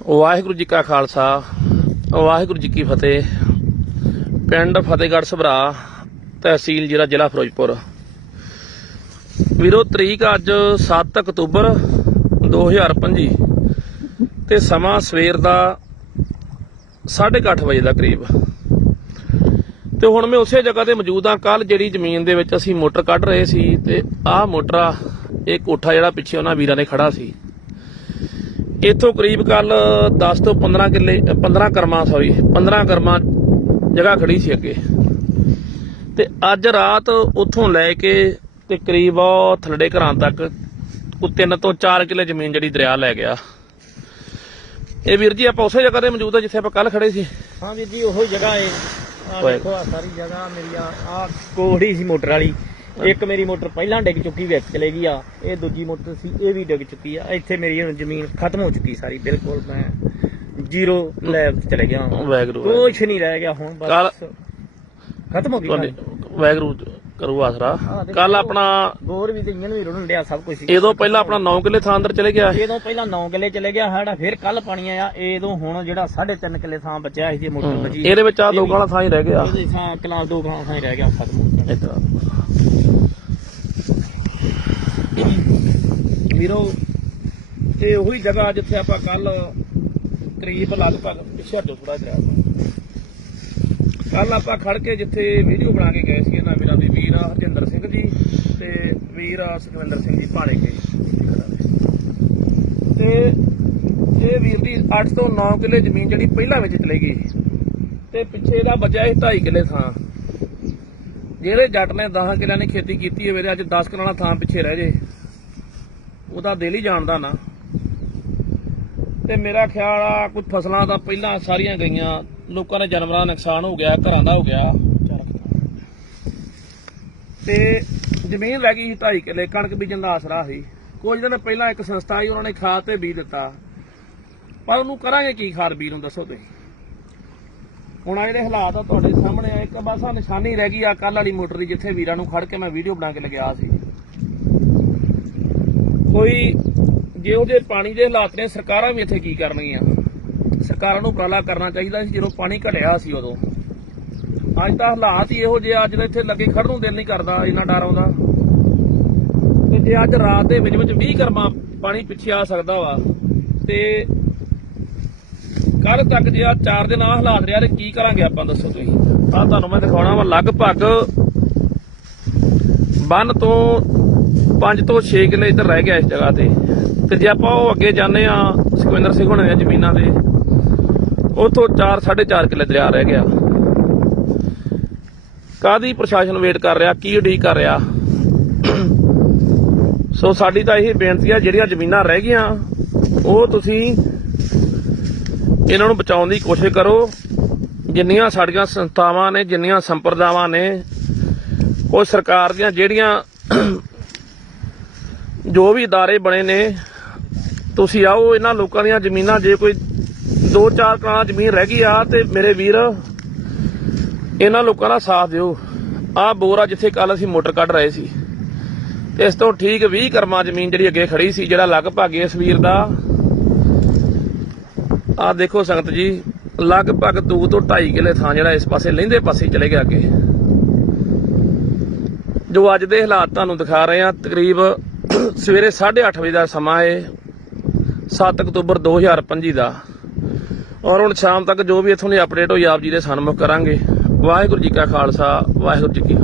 ਵਾਹਿਗੁਰੂ ਜੀ ਕਾ ਖਾਲਸਾ, ਵਾਹਿਗੁਰੂ ਜੀ ਕੀ ਫਤਿਹ। ਪਿੰਡ ਫਤਿਹਗੜ੍ਹ ਸਭਰਾ, ਤਹਿਸੀਲ ਜ਼ਿਲ੍ਹਾ ਜ਼ਿਲ੍ਹਾ ਫਿਰੋਜ਼ਪੁਰ। ਵੀਰੋ, ਤਰੀਕ ਅੱਜ 7 ਅਕਤੂਬਰ 2025 ਤੇ ਸਮਾਂ ਸਵੇਰ ਦਾ 8:30 ਵਜੇ ਦਾ ਕਰੀਬ। ਤੇ ਹੁਣ ਮੈਂ ਉਸੇ ਜਗ੍ਹਾ ਤੇ ਮੌਜੂਦ ਹਾਂ ਕੱਲ ਜਿਹੜੀ ਜ਼ਮੀਨ ਦੇ ਵਿੱਚ ਅਸੀਂ ਮੋਟਰ ਕੱਢ ਰਹੇ ਸੀ ਤੇ ਆਹ ਮੋਟਰ, ਇਹ ਕੋਠਾ ਜਿਹੜਾ ਪਿੱਛੇ ਉਹਨਾਂ ਵੀਰਾਂ ਨੇ ਖੜਾ ਸੀ। ਇੱਥੋਂ ਕਰੀਬ ਕੱਲ 10 ਤੋਂ 15 ਕਿੱਲੇ 15 ਕਰਮਾ ਸੌਰੀ 15 ਕਰਮਾ ਜਗ੍ਹਾ ਖੜੀ ਸੀ ਅੱਗੇ। ਤੇ ਅੱਜ ਰਾਤ ਉੱਥੋਂ ਲੈ ਕੇ ਤੇ ਕਰੀਬ ਉਹ ਥਲੜੇ ਘਰਾਂ ਤੱਕ ਕੋਈ 3 ਤੋਂ 4 ਕਿੱਲੇ ਜ਼ਮੀਨ ਜਿਹੜੀ ਦਰਿਆ ਲੈ ਗਿਆ। ਇਹ ਵੀਰ ਜੀ ਆਪਾਂ ਉਸੇ ਜਗ੍ਹਾ ਤੇ ਮੌਜੂਦ ਆ ਜਿੱਥੇ ਆਪਾਂ ਕੱਲ ਖੜੇ ਸੀ। ਹਾਂ ਵੀਰ ਜੀ ਉਹੀ ਜਗ੍ਹਾ ਏ। ਆ। ਦੇਖੋ ਆ ਸਾਰੀ ਜਗ੍ਹਾ ਮੇਰੀ ਆ ਆ ਕੋਹੜੀ ਸੀ ਮੋਟਰ ਵਾਲੀ। ਇੱਕ ਮੇਰੀ ਮੋਟਰ ਪਹਿਲਾਂ ਡਿੱਗ ਚੁੱਕੀ ਵਿੱਚ ਚਲੇ ਗਈ ਆ ਇਹ ਦੂਜੀ ਮੋਟਰ ਸੀ ਇਹ ਵੀ ਡਿੱਗ ਚੁੱਕੀ ਆ। ਇੱਥੇ ਮੇਰੀ ਹੁਣ ਜ਼ਮੀਨ ਖਤਮ ਹੋ ਚੁੱਕੀ ਸਾਰੀ ਬਿਲਕੁਲ ਮੈਂ ਜ਼ੀਰੋ ਲੈਵਲ ਚਲੇ ਗਿਆ ਹਾਂ ਵੈਗਰੂ ਕੁਛ ਨਹੀਂ ਰਹਿ ਗਿਆ ਹੁਣ ਬਸ ਖਤਮ ਹੋ ਗਈ। ਵੈਗਰੂ ਕਰੂ ਆਸਰਾ। ਕੱਲ ਆਪਣਾ ਬੋਰ ਵੀ ਤੇ ਇੰਜਨ ਵੀ ਰੁੜਨ ਡਿਆ ਸਭ ਕੁਝ ਇਹਦੋਂ ਪਹਿਲਾਂ ਆਪਣਾ 9 ਕਿੱਲੇ ਥਾਂ ਅੰਦਰ ਚਲੇ ਗਿਆ ਇਹਦੋਂ ਪਹਿਲਾਂ 9 ਕਿੱਲੇ ਚਲੇ ਗਿਆ ਸਾਡਾ ਫਿਰ ਕੱਲ ਪਾਣੀ ਆਇਆ ਇਹਦੋਂ ਹੁਣ ਜਿਹੜਾ 3.5 ਕਿੱਲੇ ਥਾਂ ਬਚਿਆ ਸੀ ਜੇ ਮੋਟਰ ਬਚੀ ਇਹਦੇ ਵਿੱਚ ਆ ਦੋ ਗਾਲਾਂ ਥਾਂ ਹੀ ਰਹਿ ਗਿਆ। ਇਹਦੇ ਥਾਂ ਕਲਾਂ ਦੋ ਗਾਂ ਥਾਂ ਹੀ ਰਹਿ ਗਿਆ ਖਤਮ ਇੱਧਰ ਵੀਰੋ ਇਹ ਉਹੀ ਜਗ੍ਹਾ ਜਿੱਥੇ ਆਪਾਂ ਕੱਲ ਕਰੀਬ ਲਗਭਗ ਪਿੱਛੇ ਹਟੋ ਥੋੜਾ ਜਿਹਾ ਕੱਲ ਆਪਾਂ ਖੜ ਕੇ ਜਿੱਥੇ ਵੀਡੀਓ ਬਣਾ ਕੇ ਗਏ ਸੀ ਇਹਨਾਂ ਵੀਰਾਂ ਦੇ ਵੀਰ ਹਰਜਿੰਦਰ ਸਿੰਘ ਜੀ ਤੇ ਵੀਰ ਸੁਖਵਿੰਦਰ ਸਿੰਘ ਜੀ ਭਾੜੇ ਕੇ। ਤੇ ਇਹ ਵੀਰ ਦੀ 8 ਤੋਂ 9 ਕਿੱਲੇ ਜ਼ਮੀਨ ਜਿਹੜੀ ਪਹਿਲਾਂ ਵਿੱਚ ਚਲੇ ਗਈ ਤੇ ਪਿੱਛੇ ਦਾ ਬਚਿਆ ਸੀ 2.5 ਕਿੱਲੇ ਥਾਂ। ਜਿਹੜੇ ਜੱਟ ਨੇ 10 ਕਿੱਲਿਆਂ ਨੇ ਖੇਤੀ ਕੀਤੀ ਹੈ ਮੇਰੇ ਅੱਜ 10 ਕਿੱਲਿਆਂ ਥਾਂ ਪਿੱਛੇ ਰਹਿ ਜੇ। ਉਹਦਾ ਦਿਲ ਹੀ ਜਾਣਦਾ ਨਾ। ਤੇ ਮੇਰਾ ਖਿਆਲ ਆ ਕੁਝ ਫਸਲਾਂ ਦਾ ਪਹਿਲਾਂ ਸਾਰੀਆਂ ਗਈਆਂ। ਲੋਕਾਂ ਦੇ ਜਾਨਵਰਾਂ ਦਾ ਨੁਕਸਾਨ ਹੋ ਗਿਆ, ਘਰਾਂ ਦਾ ਹੋ ਗਿਆ। ਤੇ ਜ਼ਮੀਨ ਰਹਿ ਗਈ ਸੀ 2.5 ਕਿੱਲੇ, ਕਣਕ ਬੀਜਣ ਦਾ ਆਸਰਾ ਸੀ। ਕੁਝ ਦਿਨ ਪਹਿਲਾਂ ਇੱਕ ਸੰਸਥਾ ਆਈ, ਉਹਨਾਂ ਨੇ ਖਾਦ ਤੇ ਬੀਜ ਦਿੱਤਾ। ਪਰ ਉਹਨੂੰ ਕਰਾਂਗੇ ਕੀ ਖਾਦ ਬੀਜ ਨੂੰ, ਦੱਸੋ ਤੁਸੀਂ? ਹੁਣ ਆ ਜਿਹੜੇ ਹਾਲਾਤ ਆ ਤੁਹਾਡੇ ਸਾਹਮਣੇ ਆ, ਇੱਕ ਬਸ ਆ ਨਿਸ਼ਾਨੀ ਰਹਿ ਗਈ ਆ ਕੱਲ ਵਾਲੀ ਮੋਟਰ ਦੀ, ਜਿੱਥੇ ਵੀਰਾਂ ਨੂੰ ਖੜ ਕੇ ਮੈਂ ਵੀਡੀਓ ਬਣਾ ਕੇ ਲਗਿਆ ਸੀ। ਕੋਈ, ਜੇ ਉਹਦੇ ਪਾਣੀ ਦੇ ਹਾਲਾਤ ਨੇ, ਸਰਕਾਰਾਂ ਵੀ ਇੱਥੇ ਕੀ ਕਰਨਗੀਆਂ? ਸਰਕਾਰਾਂ ਨੂੰ ਉਪਰਾਲਾ ਕਰਨਾ ਚਾਹੀਦਾ ਸੀ, ਜਦੋਂ ਪਾਣੀ ਘਟਿਆ ਸੀ ਉਦੋਂ। ਅੱਜ ਤਾਂ ਹਾਲਾਤ ਹੀ ਇਹੋ ਜਿਹੇ ਅੱਜ ਤਾਂ ਇੱਥੇ ਲੱਗੇ ਖੜਨ ਨੂੰ ਦਿਲ ਨਹੀਂ ਕਰਦਾ, ਇੰਨਾ ਡਰ ਆਉਂਦਾ। ਤੇ ਜੇ ਅੱਜ ਰਾਤ ਦੇ ਵਿੱਚ ਵਿੱਚ 20 ਕਰਮਾ ਪਾਣੀ ਪਿੱਛੇ ਆ ਸਕਦਾ ਵਾ, ਤੇ ਕੱਲ ਤੱਕ ਜੇ ਆ 4 ਦਿਨ ਆ ਹਾਲਾਤ ਰਿਹਾ, ਤੇ ਕੀ ਕਰਾਂਗੇ ਆਪਾਂ, ਦੱਸੋ ਤੁਸੀਂ? ਆ ਤੁਹਾਨੂੰ ਮੈਂ ਦਿਖਾਉਣਾ ਵਾ, ਲਗਭਗ ਬੰਨ ਤੋਂ 5 ਤੋਂ 6 ਕਿੱਲੇ ਇੱਧਰ ਰਹਿ ਗਿਆ ਇਸ ਜਗ੍ਹਾ ਤੇ। ਤੇ ਜੇ ਆਪਾਂ ਉਹ ਅੱਗੇ ਜਾਂਦੇ ਆ ਸੁਖਵਿੰਦਰ ਸਿੰਘ ਹੋਣਾ ਦੀਆਂ ਜ਼ਮੀਨਾਂ ਦੇ ਉਥੋਂ 4 4.5 ਕਿੱਲੇ ਦਰਿਆ ਰਹਿ ਗਿਆ। ਕਾਦੀ ਪ੍ਰਸ਼ਾਸਨ ਵੇਟ ਕਰ ਰਿਹਾ, ਕੀ ਉਡੀਕ ਕਰ ਰਿਹਾ? ਸੋ ਸਾਡੀ ਤਾਂ ਇਹ ਬੇਨਤੀ ਆ, ਜਿਹੜੀਆਂ ਜ਼ਮੀਨਾਂ ਰਹਿ ਗਈਆਂ, ਉਹ ਤੁਸੀਂ ਇਹਨਾਂ ਨੂੰ ਬਚਾਉਣ ਦੀ ਕੋਸ਼ਿਸ਼ ਕਰੋ। ਜਿੰਨੀਆਂ ਸਾਡੀਆਂ ਸੰਸਥਾਵਾਂ ਨੇ, ਜਿੰਨੀਆਂ ਸੰਪਰਦਾਵਾਂ ਨੇ, ਉਹ ਸਰਕਾਰ ਦੀਆਂ ਜਿਹੜੀਆਂ ਜੋ ਵੀ ادارے ਬਣੇ ਨੇ ਤੁਸੀਂ ਆਓ ਇਹਨਾਂ ਲੋਕਾਂ ਦੀਆਂ ਜ਼ਮੀਨਾਂ ਜੇ ਕੋਈ 2-4 ਕਨਾਲ ਜ਼ਮੀਨ ਰਹਿ ਗਈ ਆ ਤੇ ਮੇਰੇ ਵੀਰ ਇਹਨਾਂ ਲੋਕਾਂ ਦਾ ਸਾਥ ਦਿਓ ਆਹ ਬੋਰ ਆ ਜਿੱਥੇ ਕੱਲ ਅਸੀਂ ਮੋਟਰ ਕੱਢ ਰਹੇ ਸੀ ਤੇ ਇਸ ਤੋਂ ਠੀਕ 20 ਕਰਮਾ ਜ਼ਮੀਨ ਜਿਹੜੀ ਅੱਗੇ ਖੜੀ ਸੀ ਜਿਹੜਾ ਲਗਭਗ ਇਸ ਵੀਰ ਦਾ ਆਹ ਦੇਖੋ ਸੰਗਤ ਜੀ ਲਗਭਗ 2 ਤੋਂ 2.5 ਕਿਲੇ ਥਾਂ ਜਿਹੜਾ ਇਸ ਪਾਸੇ ਲਹਿੰਦੇ ਪਾਸੇ ਚਲੇ ਗਿਆ ਅੱਗੇ ਜੋ ਅੱਜ ਦੇ ਹਾਲਾਤ ਤੁਹਾਨੂੰ ਦਿਖਾ ਰਹੇ ਆ ਤਕਰੀਬ ਸਵੇਰੇ 8:30 ਵਜੇ ਦਾ ਸਮਾਂ ਏ 7 ਅਕਤੂਬਰ 2025 ਦਾ। ਔਰ ਹੁਣ ਸ਼ਾਮ ਤੱਕ ਜੋ ਵੀ ਇੱਥੋਂ ਦੀ ਅਪਡੇਟ ਹੋਈ, ਆਪ ਜੀ ਦੇ ਸਨਮੁਖ ਕਰਾਂਗੇ। ਵਾਹਿਗੁਰੂ ਜੀ ਕਾ ਖਾਲਸਾ, ਵਾਹਿਗੁਰੂ ਜੀ ਕੀ